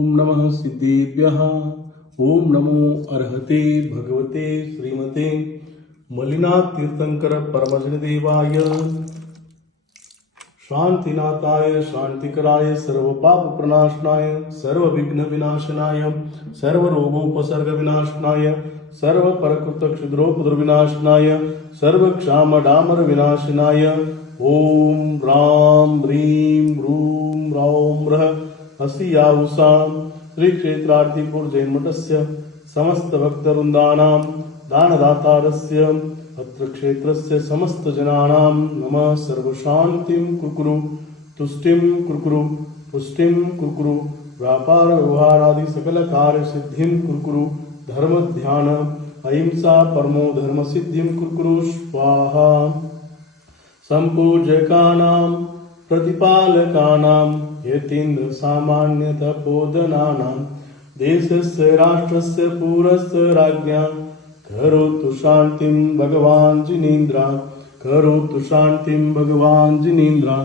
ओम नमः सिद्धेभ्यः। ओम नमो अर्हते भगवते श्रीमते मल्लिनाथ तीर्थंकर परमजनदेवाय शांतिनाथाय शांतिकराय सर्व पाप प्रणाशनाय सर्व विघ्न विनाशनाय सर्व रोगोपसर्ग विनाशनाय सर्व परकृत क्षुद्रोपद्र विनाशनाय सर्व क्षाम डामर विनाशनाय ओम राम ह्रीं रूम रौम रः हसियाउसाम श्री क्षेत्रार्थिपुर जैन मठस्य समस्त भक्तवृंदानां दानदातारस्य अत्र क्षेत्रस्य समस्त जनानां नमः। सर्वशान्तिं कुरुकुरु तुष्टिं कुरुकुरु पुष्टिं कुरुकुरु व्यापार व्यवहारादि सकल कार्य सिद्धिं कुरुकुरु धर्म ध्यान अहिंसा परमो धर्म सिद्धिं कुरुकुरु स्वाहा। संपूजकानां प्रतिपालकानां यतीन्द्र सामान्य तपोधनानां देशस्य राष्ट्रस्य पुरस्य राज्ञा करोतु शान्तिं भगवान् जिनेन्द्र करोतु शान्तिं भगवान् जिनेन्द्र